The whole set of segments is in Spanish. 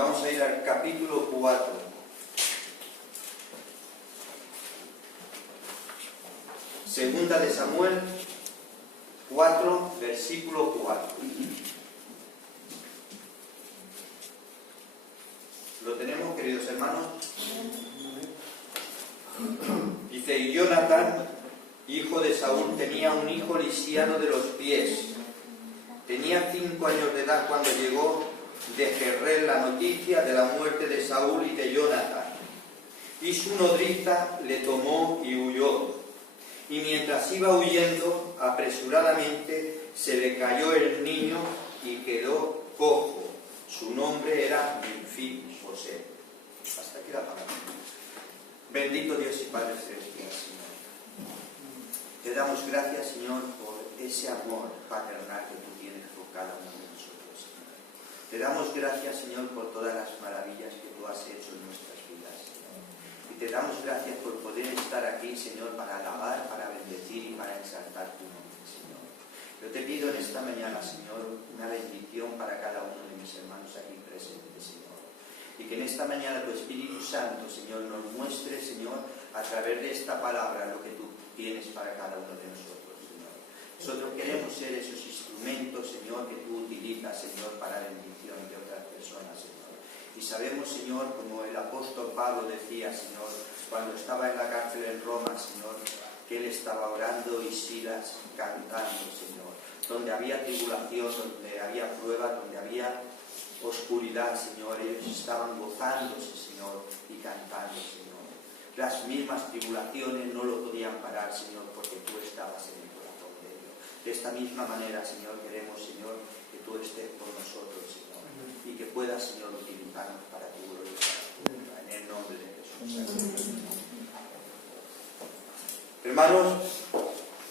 vamos a ir al capítulo 4. Segunda de Samuel 4, versículo 4. ¿Lo tenemos, queridos hermanos? Dice: y Jonatán, hijo de Saúl, tenía un hijo lisiado de los pies. Tenía 5 años de edad cuando llegó de Jezreel la noticia de la muerte de Saúl y de Jonatán. Y su nodriza le tomó y huyó. Y mientras iba huyendo, apresuradamente se le cayó el niño y quedó cojo. Su nombre era Menfibosé. Hasta aquí la palabra. Bendito Dios y Padre Celestial, Señor. Te damos gracias, Señor, por ese amor paternal que tú tienes por cada uno de nosotros, Señor. Te damos gracias, Señor, por todas las maravillas que tú has hecho en nuestras vidas, Señor. Y te damos gracias por poder estar aquí, Señor, para alabar, para bendecir y para exaltar tu nombre, Señor. Yo te pido en esta mañana, Señor, una bendición para cada uno de mis hermanos aquí presentes, Señor. Y que en esta mañana tu Espíritu Santo, Señor, nos muestre, Señor, a través de esta palabra lo que tú tienes para cada uno de nosotros, Señor. Nosotros queremos ser esos instrumentos, Señor, que tú utilizas, Señor, para la bendición de otras personas, Señor. Y sabemos, Señor, como el apóstol Pablo decía, Señor, cuando estaba en la cárcel en Roma, Señor, que él estaba orando y Silas cantando, Señor. Donde había tribulación, donde había prueba, donde había oscuridad, Señor, ellos estaban gozándose, Señor, y cantando, Señor. Las mismas tribulaciones no lo podían parar, Señor, porque tú estabas en el corazón de ellos. De esta misma manera, Señor, queremos, Señor, que tú estés con nosotros, Señor, y que puedas, Señor, utilizarnos para tu gloria y para tu honra, en el nombre de Jesús. Hermanos,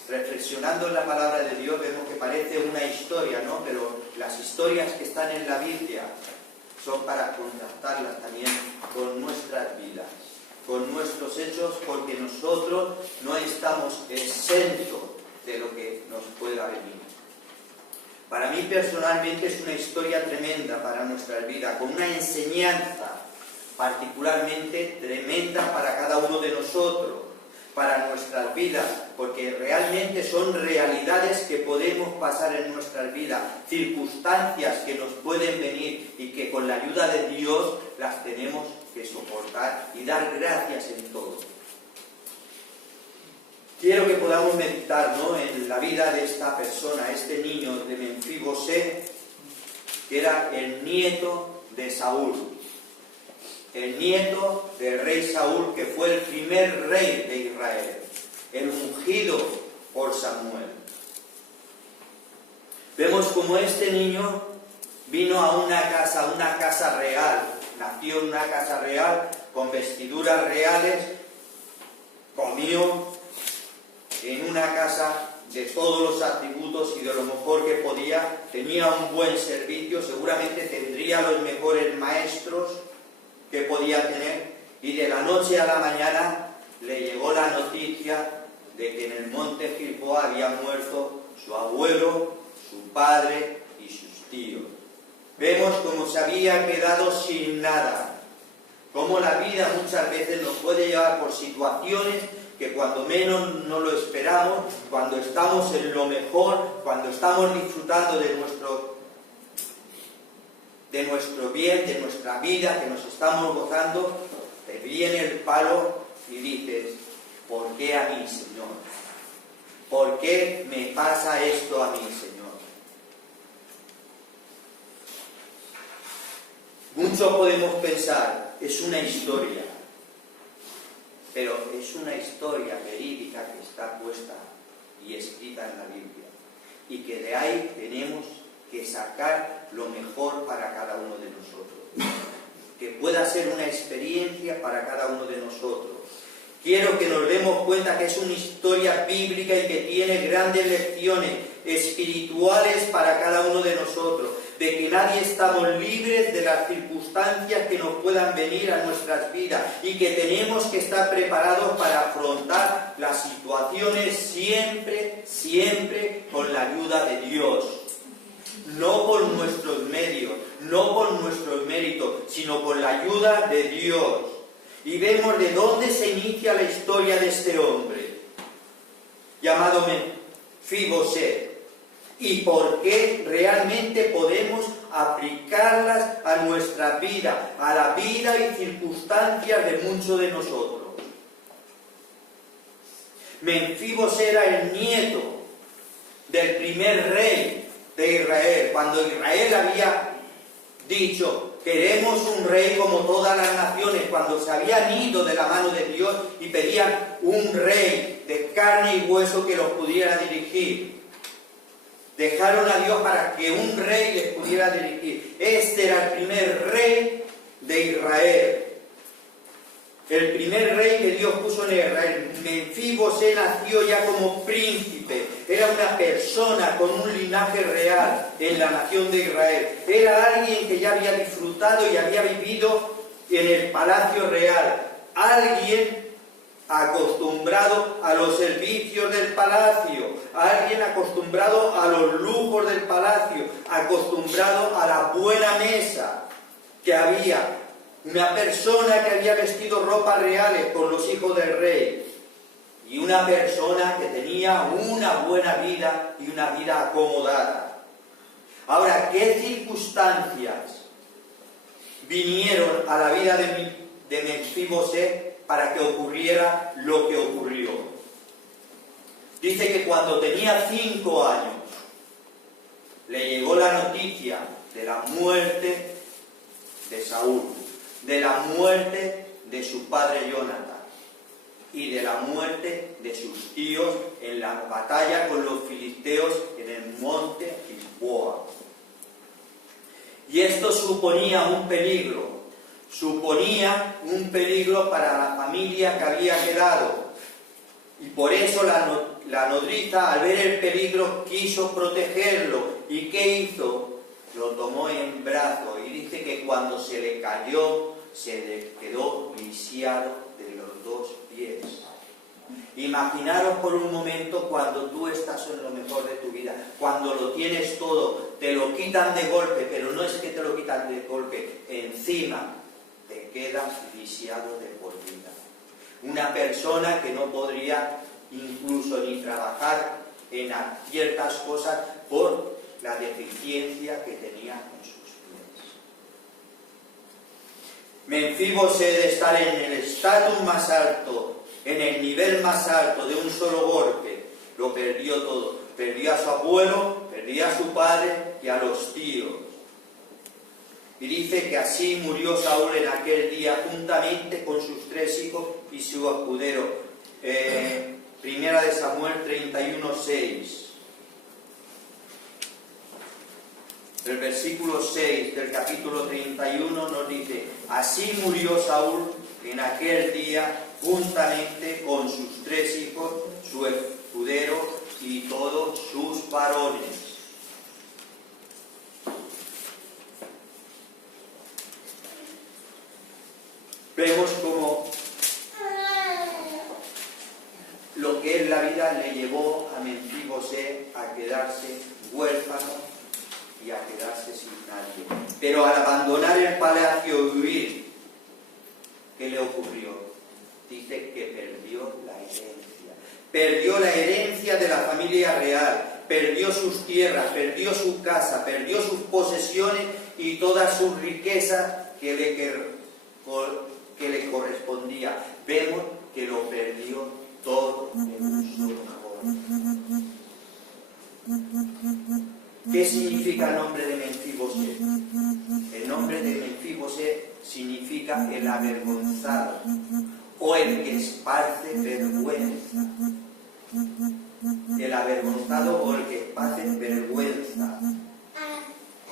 reflexionando en la palabra de Dios, vemos que parece una historia, ¿no? Pero las historias que están en la Biblia son para contrastarlas también con nuestras vidas, con nuestros hechos, porque nosotros no estamos exentos de lo que nos pueda venir. Para mí personalmente es una historia tremenda para nuestras vidas, con una enseñanza particularmente tremenda para cada uno de nosotros, para nuestras vidas, porque realmente son realidades que podemos pasar en nuestras vidas, circunstancias que nos pueden venir y que con la ayuda de Dios las tenemos que soportar y dar gracias en todo. Quiero que podamos meditar, ¿no?, en la vida de esta persona, este niño de Menfibosé, que era el nieto de Saúl. El nieto del rey Saúl, que fue el primer rey de Israel, el ungido por Samuel. Vemos como este niño vino a una casa real, nació en una casa real, con vestiduras reales, comió en una casa de todos los atributos y de lo mejor que podía, tenía un buen servicio, seguramente tendría los mejores maestros que podía tener, y de la noche a la mañana le llegó la noticia de que en el monte Gilboa había muerto su abuelo, su padre y sus tíos. Vemos cómo se había quedado sin nada, cómo la vida muchas veces nos puede llevar por situaciones que cuando menos no lo esperamos, cuando estamos en lo mejor, cuando estamos disfrutando de nuestro bien, de nuestra vida, que nos estamos gozando, te viene el palo y dices: ¿por qué a mí, Señor? ¿Por qué me pasa esto a mí, Señor? Muchos podemos pensar, es una historia, pero es una historia verídica que está puesta y escrita en la Biblia, y que de ahí tenemos que sacar lo mejor para cada uno de nosotros, que pueda ser una experiencia para cada uno de nosotros. Quiero que nos demos cuenta que es una historia bíblica y que tiene grandes lecciones espirituales para cada uno de nosotros, de que nadie estamos libres de las circunstancias que nos puedan venir a nuestras vidas y que tenemos que estar preparados para afrontar las situaciones siempre con la ayuda de Dios. No por nuestros medios, no por nuestros méritos, sino con la ayuda de Dios. Y vemos de dónde se inicia la historia de este hombre, llamado Mefiboset, y por qué realmente podemos aplicarlas a nuestra vida, a la vida y circunstancias de muchos de nosotros. Mefiboset era el nieto del primer rey de Israel, cuando Israel había dicho: queremos un rey como todas las naciones, cuando se habían ido de la mano de Dios y pedían un rey de carne y hueso que los pudiera dirigir. Dejaron a Dios para que un rey les pudiera dirigir. Este era el primer rey de Israel. El primer rey que Dios puso en Israel. Mefiboset nació ya como príncipe. Era una persona con un linaje real en la nación de Israel. Era alguien que ya había disfrutado y había vivido en el palacio real. Alguien acostumbrado a los servicios del palacio. Alguien acostumbrado a los lujos del palacio. Acostumbrado a la buena mesa que había. Una persona que había vestido ropas reales con los hijos del rey. Y una persona que tenía una buena vida y una vida acomodada. Ahora, ¿qué circunstancias vinieron a la vida de Mefiboset para que ocurriera lo que ocurrió? Dice que cuando tenía 5 años, le llegó la noticia de la muerte de Saúl, de la muerte de su padre Jonatán y de la muerte de sus tíos en la batalla con los filisteos en el monte Gilboa. Y esto suponía un peligro para la familia que había quedado. Y por eso la nodriza, al ver el peligro, quiso protegerlo. ¿Y qué hizo? Lo tomó en brazos, y dice que cuando se le cayó, se le quedó lisiado de los 2 pies. Imaginaros por un momento cuando tú estás en lo mejor de tu vida, cuando lo tienes todo, te lo quitan de golpe, pero no es que te lo quitan de golpe, encima te quedas lisiado de por vida. Una persona que no podría incluso ni trabajar en ciertas cosas por la deficiencia que tenía en sus pies. Mefiboset, de estar en el estatus más alto, en el nivel más alto, de un solo golpe, lo perdió todo. Perdió a su abuelo, perdió a su padre y a los tíos. Y dice que así murió Saúl en aquel día, juntamente con sus 3 hijos y su escudero. Primera de Samuel 31:6. El versículo 6 del capítulo 31 nos dice: así murió Saúl en aquel día, juntamente con sus 3 hijos, su escudero y todos sus varones. Vemos como lo que es la vida le llevó a Mefiboset a quedarse huérfano y a quedarse sin nadie. Pero al abandonar el palacio y huir, ¿qué le ocurrió? Dice que perdió la herencia. Perdió la herencia de la familia real, perdió sus tierras, perdió su casa, perdió sus posesiones y todas sus riquezas que le correspondía. Vemos que lo perdió todo en un solo golpe. ¿Qué significa el nombre de Mefiboset? El nombre de Mefiboset significa el avergonzado o el que esparce vergüenza. El avergonzado o el que esparce vergüenza.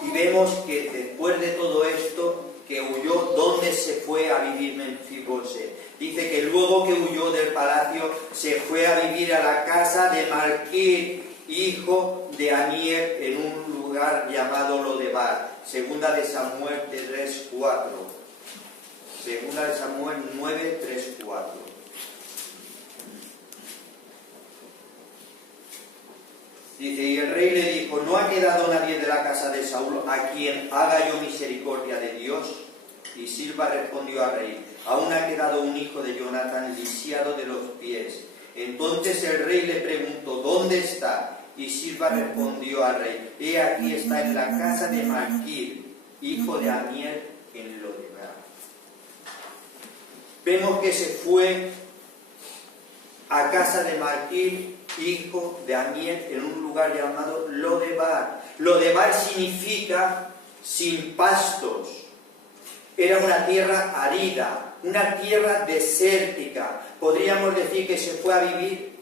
Y vemos que después de todo esto, que huyó, ¿dónde se fue a vivir Mefiboset? Dice que luego que huyó del palacio, se fue a vivir a la casa de Malquí, hijo de Amiel, en un lugar llamado Lodebar. Segunda de Samuel 3:4. Segunda de Samuel 9:3-4. Dice: y el rey le dijo: ¿no ha quedado nadie de la casa de Saúl a quien haga yo misericordia de Dios? Y Silba respondió al rey: aún ha quedado un hijo de Jonatán lisiado de los pies. Entonces el rey le preguntó: ¿dónde está? Y Silba respondió al rey: he aquí está en la casa de Maquir, hijo de Amiel, en Lodebar. Vemos que se fue a casa de Maquir, hijo de Amiel, en un lugar llamado Lodebar. Lodebar significa sin pastos. Era una tierra árida, una tierra desértica. Podríamos decir que se fue a vivir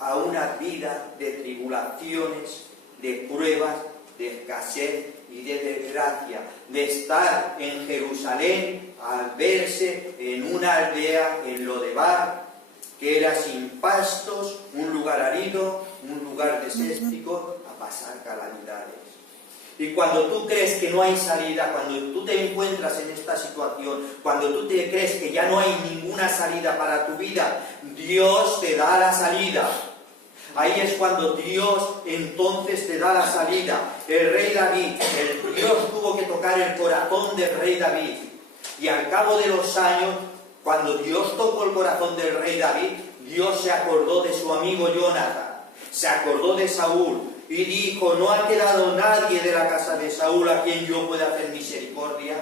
a una vida de tribulaciones, de pruebas, de escasez y de desgracia, de estar en Jerusalén al verse en una aldea en Lodebar, que era sin pastos, un lugar árido, un lugar desértico, a pasar calamidades. Y cuando tú crees que no hay salida, cuando tú te encuentras en esta situación, cuando tú te crees que ya no hay ninguna salida para tu vida, Dios te da la salida. Ahí es cuando Dios entonces te da la salida. El rey David, Dios tuvo que tocar el corazón del rey David. Y al cabo de los años, cuando Dios tocó el corazón del rey David, Dios se acordó de su amigo Jonatán, se acordó de Saúl y dijo: no ha quedado nadie de la casa de Saúl a quien yo pueda hacer misericordia.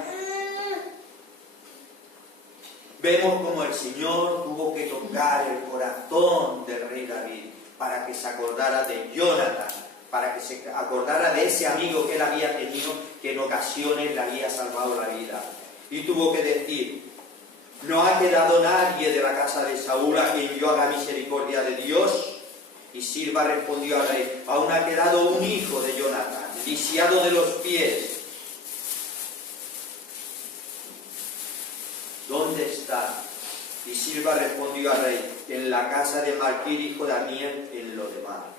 Vemos como el Señor tuvo que tocar el corazón del rey David para que se acordara de Jonatán, para que se acordara de ese amigo que él había tenido, que en ocasiones le había salvado la vida. Y tuvo que decir: no ha quedado nadie de la casa de Saúl a quien yo haga misericordia de Dios. Y Silba respondió al rey: aún ha quedado un hijo de Jonatán, lisiado de los pies. ¿Dónde está? Y Silba respondió al rey: en la casa de Maquir, hijo de Amiel, en Lodebar.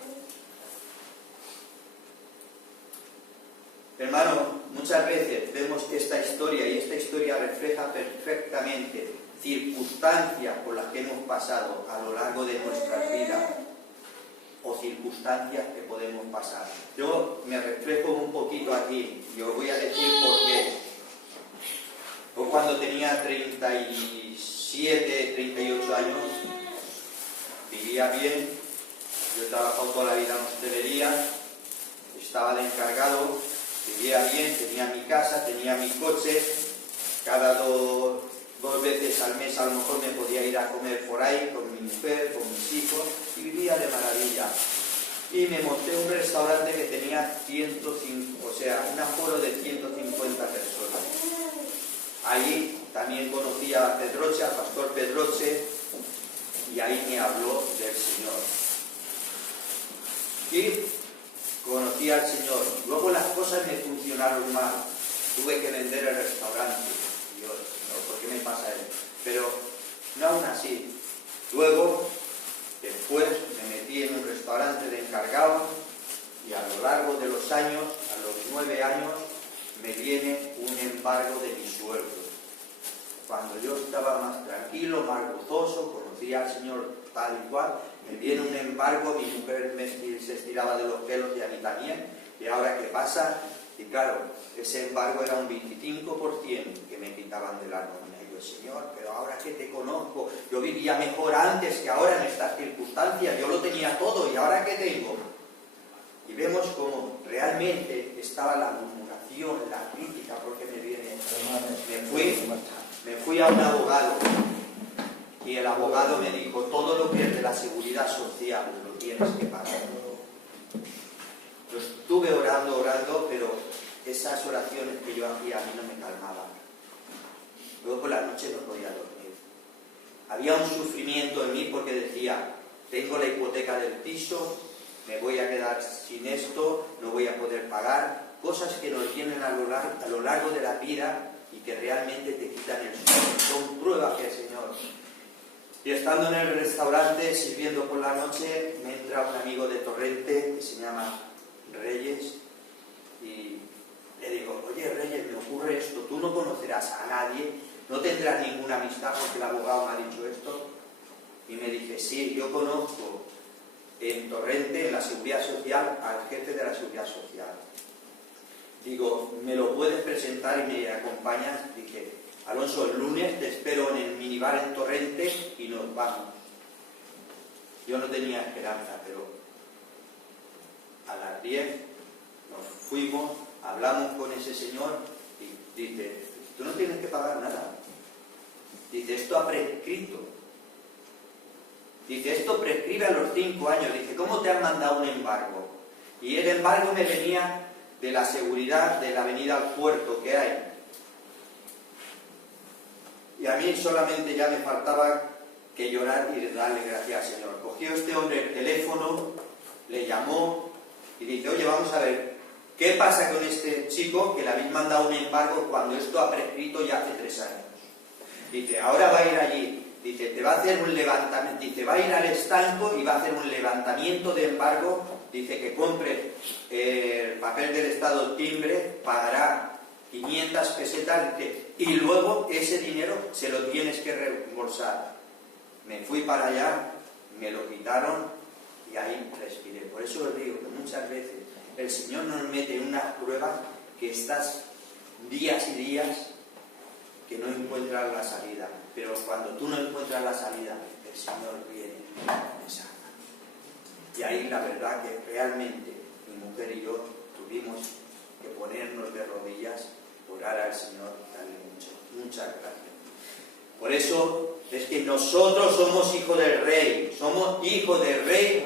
Hermano, muchas veces vemos esta historia y esta historia refleja perfectamente circunstancias por las que hemos pasado a lo largo de nuestras vidas o circunstancias que podemos pasar. Yo me reflejo un poquito aquí y os voy a decir por qué. Yo cuando tenía 37, 38 años, vivía bien. Yo he trabajado toda la vida en hostelería, estaba de encargado, vivía bien, tenía mi casa, tenía mi coche, cada dos veces al mes a lo mejor me podía ir a comer por ahí con mi mujer, con mis hijos, y vivía de maravilla. Y me monté un restaurante que tenía 105, o sea, un aforo de 150 personas. Ahí también conocí a Pedroche, al pastor Pedroche, y ahí me habló del Señor. Y conocí al Señor. Luego las cosas me funcionaron mal. Tuve que vender el restaurante. Dios, ¿por qué me pasa esto? Pero no aún así. Luego, después me metí en un restaurante de encargado y a lo largo de los años, a los 9 años, me viene un embargo de mi sueldo. Cuando yo estaba más tranquilo, más gozoso, conocía al Señor tal y cual, me viene un embargo, mi mujer se estiraba de los pelos y a mí también, y ahora ¿qué pasa? Y claro, ese embargo era un 25% que me quitaban de la nómina. Y yo: Señor, pero ahora que te conozco, yo vivía mejor antes que ahora en estas circunstancias, yo lo tenía todo, ¿y ahora qué tengo? Y vemos cómo realmente estaba la murmuración, la crítica, porque me viene. Me fui a un abogado, y el abogado me dijo: todo lo que es de la seguridad social lo tienes que pagar. Yo estuve orando, pero esas oraciones que yo hacía a mí no me calmaban. Luego por la noche no podía dormir. Había un sufrimiento en mí porque decía: tengo la hipoteca del piso, me voy a quedar sin esto, no voy a poder pagar. Cosas que nos vienen a lo largo de la vida y que realmente te quitan el sueño. Son pruebas que el Señor. Y estando en el restaurante, sirviendo por la noche, me entra un amigo de Torrente que se llama Reyes, y le digo: oye Reyes, me ocurre esto, tú no conocerás a nadie, no tendrás ninguna amistad porque el abogado me ha dicho esto. Y me dice: sí, yo conozco en Torrente, en la Seguridad Social, al jefe de la Seguridad Social. digo, ¿me lo puedes presentar y me acompañas? Dije, Alonso, el lunes te espero en el minibar en Torrente y nos vamos. Yo no tenía esperanza, pero a las 10 nos fuimos, hablamos con ese señor y dice, tú no tienes que pagar nada. Dice, esto ha prescrito. Dice, esto prescribe a los 5 años. Dice, ¿cómo te han mandado un embargo? Y el embargo me venía de la seguridad de la avenida al puerto que hay. Y a mí solamente ya me faltaba que llorar y darle gracias al Señor. Cogió este hombre el teléfono, le llamó y dice, oye, vamos a ver, ¿qué pasa con este chico que le habéis mandado un embargo cuando esto ha prescrito ya hace 3 años? Dice, ahora va a ir allí. Dice, te va a hacer un levantamiento. Dice, va a ir al estanco y va a hacer un levantamiento de embargo. Dice que compre el papel del Estado timbre, pagará 500 pesetas y luego ese dinero se lo tienes que reembolsar. Me fui para allá, me lo quitaron y ahí respiré. Por eso os digo que muchas veces el Señor nos mete en unas pruebas que estás días y días que no encuentras la salida. Pero cuando tú no encuentras la salida, el Señor viene y te salva. Y ahí la verdad que realmente mi mujer y yo tuvimos que ponernos de rodillas, orar al Señor, darle muchas gracias. Por eso es que nosotros somos hijos del Rey, somos hijos del Rey,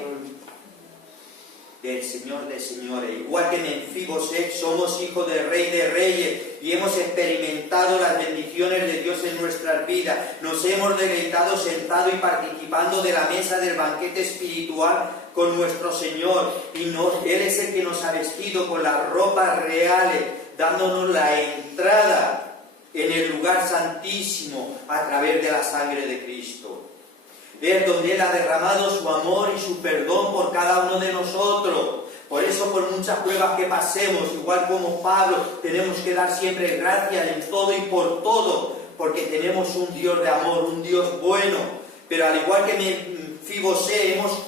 del Señor de señores. Igual que Menfibosé, somos hijos del Rey de reyes y hemos experimentado las bendiciones de Dios en nuestras vidas. Nos hemos deleitado sentado y participando de la mesa del banquete espiritual con nuestro Señor. Y Él es el que nos ha vestido con las ropas reales, dándonos la entrada en el lugar santísimo a través de la sangre de Cristo. Es donde Él ha derramado su amor y su perdón por cada uno de nosotros. Por eso, por muchas pruebas que pasemos, igual como Pablo, tenemos que dar siempre gracias en todo y por todo, porque tenemos un Dios de amor, un Dios bueno. Pero al igual que Menfibosé, hemos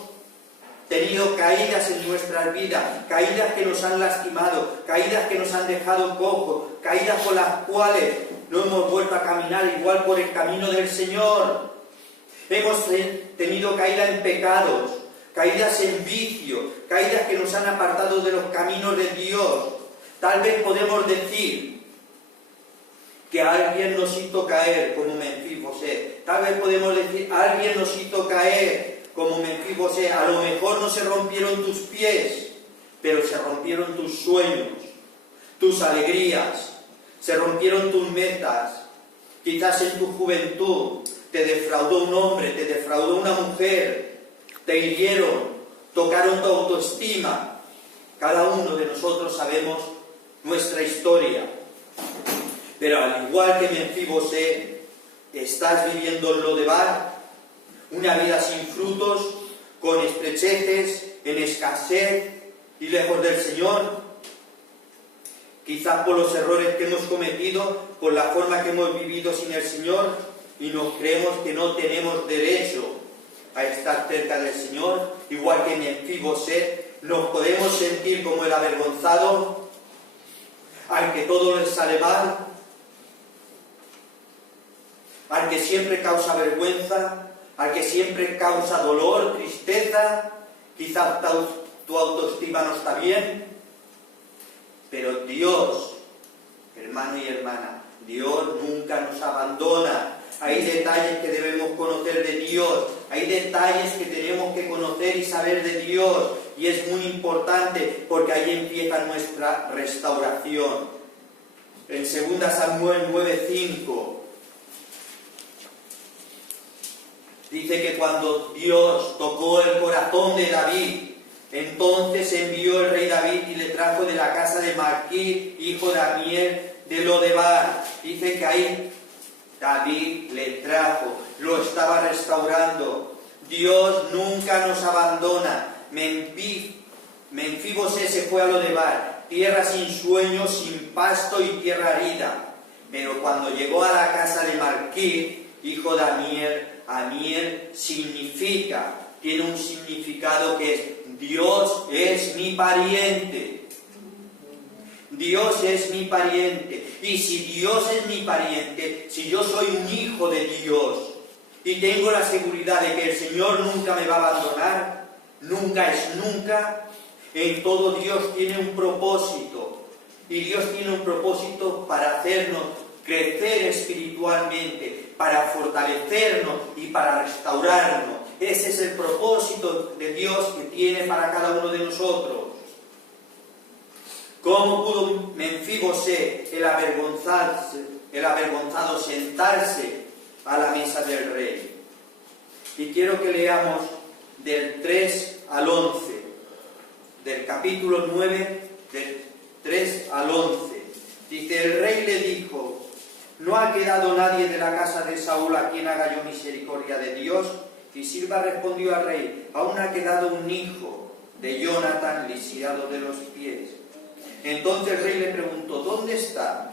tenido caídas en nuestras vidas, caídas que nos han lastimado, caídas que nos han dejado cojos, caídas por las cuales no hemos vuelto a caminar igual por el camino del Señor. Hemos tenido caídas en pecados, caídas en vicio, caídas que nos han apartado de los caminos de Dios. Tal vez podemos decir que alguien nos hizo caer como Menfibosé. Tal vez podemos decir, alguien nos hizo caer como Menfibosé. A lo mejor no se rompieron tus pies, pero se rompieron tus sueños, tus alegrías, se rompieron tus metas. Quizás en tu juventud te defraudó un hombre, te defraudó una mujer, te hirieron, tocaron tu autoestima. Cada uno de nosotros sabemos nuestra historia. Pero al igual que Menfibosé, estás viviendo en Lodebar, una vida sin frutos, con estrecheces, en escasez y lejos del Señor. Quizás por los errores que hemos cometido, por la forma que hemos vivido sin el Señor, y nos creemos que no tenemos derecho a estar cerca del Señor, igual que Menfibosé, nos podemos sentir como el avergonzado, al que todo le sale mal, al que siempre causa vergüenza, al que siempre causa dolor, tristeza. Quizás tu autoestima no está bien, pero Dios, hermano y hermana, Dios nunca nos abandona. Hay detalles que debemos conocer de Dios, hay detalles que tenemos que conocer y saber de Dios, y es muy importante porque ahí empieza nuestra restauración. En 2 Samuel 9:5 dice que cuando Dios tocó el corazón de David, entonces envió el rey David y le trajo de la casa de Maquir, hijo de Amiel, de Lodebar. Dice que ahí David le trajo, lo estaba restaurando. Dios nunca nos abandona. Menfibosé se fue a Lodebar, tierra sin sueño, sin pasto y tierra arida. Pero cuando llegó a la casa de Maquir, hijo de Amiel, Amiel significa, tiene un significado que es: Dios es mi pariente. Dios es mi pariente. Y si Dios es mi pariente, si yo soy un hijo de Dios y tengo la seguridad de que el Señor nunca me va a abandonar, nunca es nunca, en todo Dios tiene un propósito. Y Dios tiene un propósito para hacernos crecer espiritualmente, para fortalecernos y para restaurarnos. Ese es el propósito de Dios que tiene para cada uno de nosotros. ¿Cómo pudo Menfibosé, el avergonzado, sentarse a la mesa del rey? Y quiero que leamos del 3 al 11, del capítulo 9, del 3 al 11. Dice, el rey le dijo, ¿no ha quedado nadie de la casa de Saúl a quien haga yo misericordia de Dios? Y Silba respondió al rey, aún ha quedado un hijo de Jonatán lisiado de los pies. Entonces el rey le preguntó, ¿dónde está?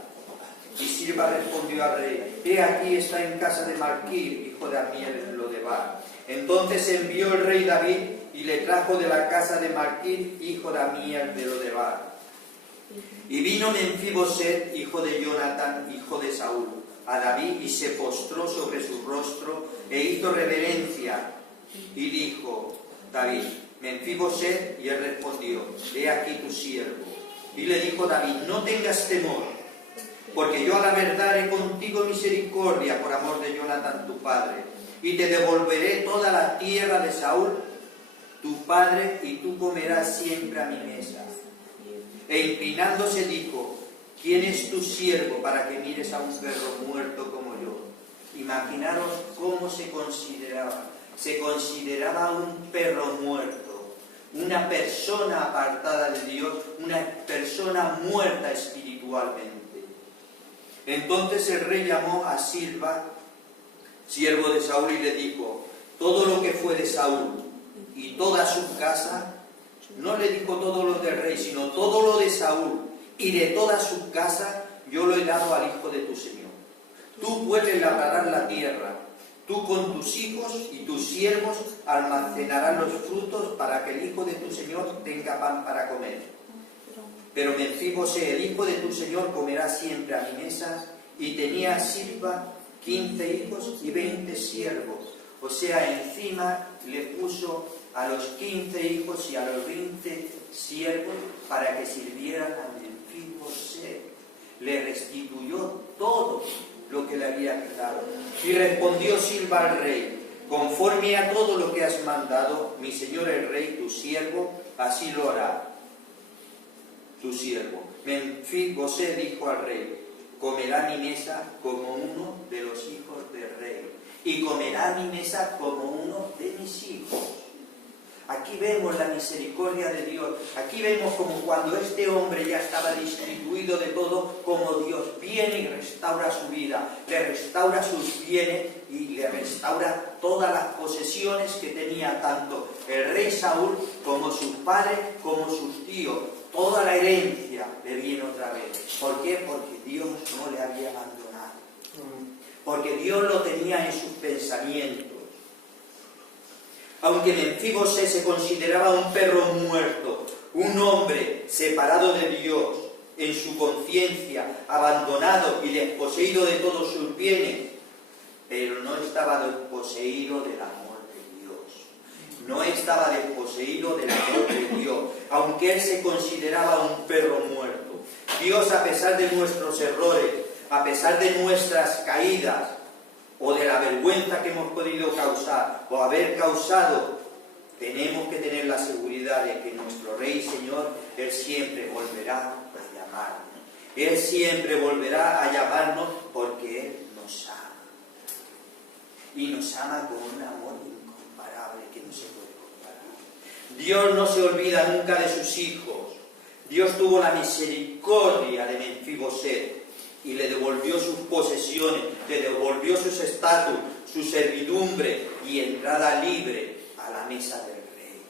Y Silba respondió al rey, he aquí está en casa de Malquir, hijo de Amiel en Lodebar. Entonces envió el rey David y le trajo de la casa de Malquir, hijo de Amiel de Lodebar. Y vino Menfiboset, hijo de Jonatán, hijo de Saúl, a David y se postró sobre su rostro e hizo reverencia. Y dijo David, Menfiboset, y él respondió, he aquí tu siervo. Y le dijo David, no tengas temor, porque yo a la verdad haré contigo misericordia por amor de Jonatán tu padre, y te devolveré toda la tierra de Saúl tu padre, y tú comerás siempre a mi mesa. E inclinándose dijo, ¿quién es tu siervo para que mires a un perro muerto como yo? Imaginaros cómo se consideraba. Se consideraba un perro muerto, una persona apartada de Dios, una persona muerta espiritualmente. Entonces el rey llamó a Silba, siervo de Saúl, y le dijo, todo lo que fue de Saúl y toda su casa, no le dijo todo lo del rey, sino todo lo de Saúl y de toda su casa, yo lo he dado al hijo de tu señor. Tú puedes labrar la tierra, tú con tus hijos y tus siervos almacenarán los frutos para que el hijo de tu señor tenga pan para comer. Pero Menfibosé, el hijo de tu señor, comerá siempre a mi mesa, y tenía Silba 15 hijos y 20 siervos. O sea, encima le puso a los 15 hijos y a los 20 siervos para que sirvieran a Menfibosé. Le restituyó todo lo que le había quitado. Y respondió Silba al rey, conforme a todo lo que has mandado, mi señor el rey, tu siervo, así lo hará. Tu siervo. Menfibosé dijo al rey, comerá mi mesa como uno de los hijos del rey, y comerá mi mesa como uno de mis hijos. Aquí vemos la misericordia de Dios. Aquí vemos como cuando este hombre ya estaba destituido de todo, como Dios viene y restaura su vida, le restaura sus bienes y le restaura todas las posesiones que tenía tanto el rey Saúl como su padre, como sus tíos. Toda la herencia le viene otra vez. ¿Por qué? Porque Dios no le había abandonado. Porque Dios lo tenía en sus pensamientos. Aunque Menfibosé se consideraba un perro muerto, un hombre separado de Dios, en su conciencia, abandonado y desposeído de todos sus bienes, pero no estaba desposeído del amor de Dios. No estaba desposeído del amor de Dios, aunque él se consideraba un perro muerto. Dios, a pesar de nuestros errores, a pesar de nuestras caídas, o de la vergüenza que hemos podido causar o haber causado, tenemos que tener la seguridad de que nuestro Rey y Señor, Él siempre volverá a llamarnos. Él siempre volverá a llamarnos porque Él nos ama. Y nos ama con un amor incomparable que no se puede comparar. Dios no se olvida nunca de sus hijos. Dios tuvo la misericordia de Menfibosé y le devolvió sus posesiones, le devolvió sus estatus, su servidumbre y entrada libre a la mesa del rey.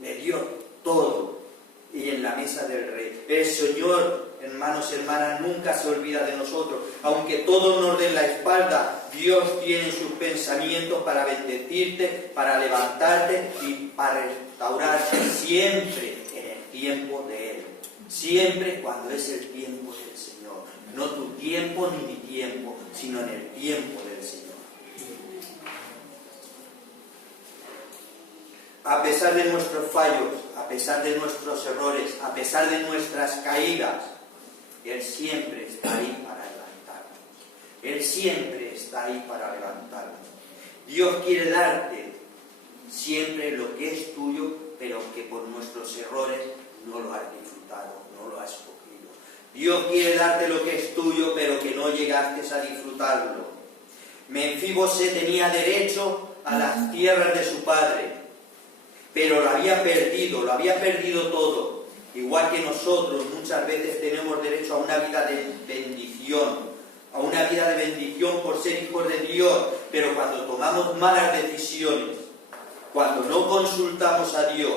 Le dio todo y en la mesa del rey. El Señor, hermanos y hermanas, nunca se olvida de nosotros. Aunque todos nos den la espalda, Dios tiene sus pensamientos para bendecirte, para levantarte y para restaurarte siempre en el tiempo de Él. Siempre cuando es el tiempo del Señor. No tu tiempo ni mi tiempo, sino en el tiempo del Señor. A pesar de nuestros fallos, a pesar de nuestros errores, a pesar de nuestras caídas, Él siempre está ahí para levantarnos. Él siempre está ahí para levantarnos. Dios quiere darte siempre lo que es tuyo, pero que por nuestros errores no lo has disfrutado, no lo has cogido. Dios quiere darte lo que es tuyo, pero que no llegaste a disfrutarlo. Menfibosé tenía derecho a las tierras de su padre, pero lo había perdido todo. Igual que nosotros muchas veces tenemos derecho a una vida de bendición, por ser hijos de Dios, pero cuando tomamos malas decisiones, cuando no consultamos a Dios,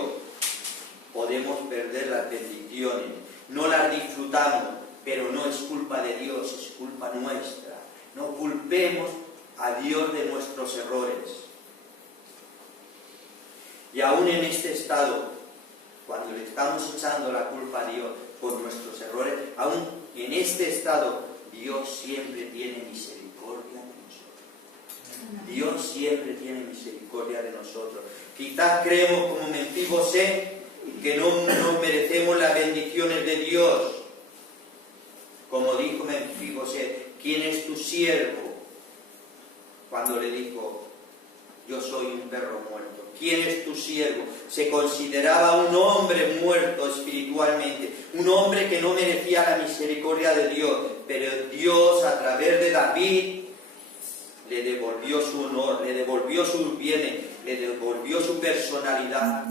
podemos perder las bendiciones, no las disfrutamos, pero no es culpa de Dios, es culpa nuestra. No culpemos a Dios de nuestros errores. Y aún en este estado, cuando le estamos echando la culpa a Dios por nuestros errores, aún en este estado, Dios siempre tiene misericordia de nosotros. Dios siempre tiene misericordia de nosotros. Quizás creemos como Menfibosé que no merecemos las bendiciones de Dios. Como dijo Menfibosé, ¿quién es tu siervo? Cuando le dijo, yo soy un perro muerto. ¿Quién es tu siervo? Se consideraba un hombre muerto espiritualmente, un hombre que no merecía la misericordia de Dios, pero Dios a través de David le devolvió su honor, le devolvió sus bienes, le devolvió su personalidad,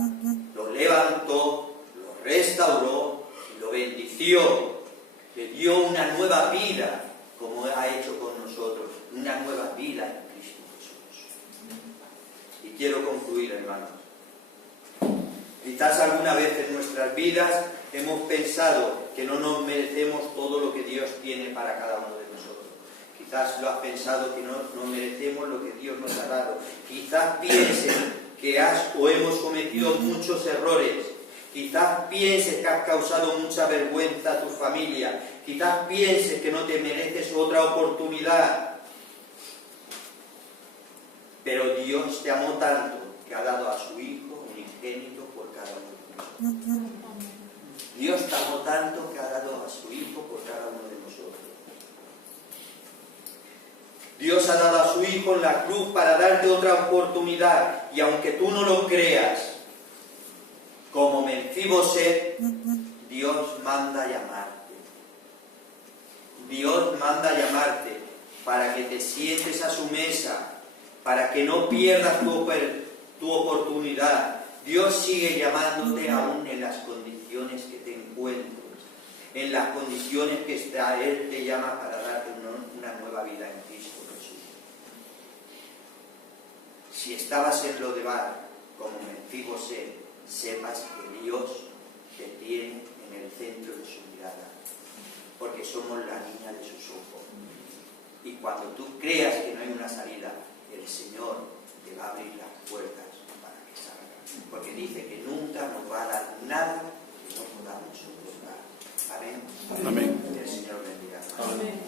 lo levantó, lo restauró, lo bendició, le dio una nueva vida, como ha hecho con nosotros, una nueva vida en Cristo Jesús. Y quiero concluir, hermanos. Quizás alguna vez en nuestras vidas hemos pensado que no nos merecemos todo lo que Dios tiene para cada uno de nosotros. Quizás lo has pensado que no merecemos lo que Dios nos ha dado. Quizás pienses que hemos cometido muchos errores. Quizás pienses que has causado mucha vergüenza a tu familia. Quizás pienses que no te mereces otra oportunidad. Pero Dios te amó tanto que ha dado a su Hijo unigénito por cada uno de nosotros. Dios te amó tanto que ha dado a su Hijo por cada uno de nosotros. Dios ha dado a su Hijo en la cruz para darte otra oportunidad. Y aunque tú no lo creas, como Menfibosé, Dios manda a llamarte. Dios manda a llamarte para que te sientes a su mesa, para que no pierdas tu oportunidad. Dios sigue llamándote aún en las condiciones que te encuentres, en las condiciones que está. Él te llama para darte una nueva vida en Cristo Jesús. Si estabas en Lodebar, como Menfibosé, sepas que Dios te tiene en el centro de su mirada, porque somos la niña de sus ojos. Y cuando tú creas que no hay una salida, el Señor te va a abrir las puertas para que salgas, porque dice que nunca nos va a dar nada que no podamos soportar. Amén. Amén. El Señor bendiga. Amén.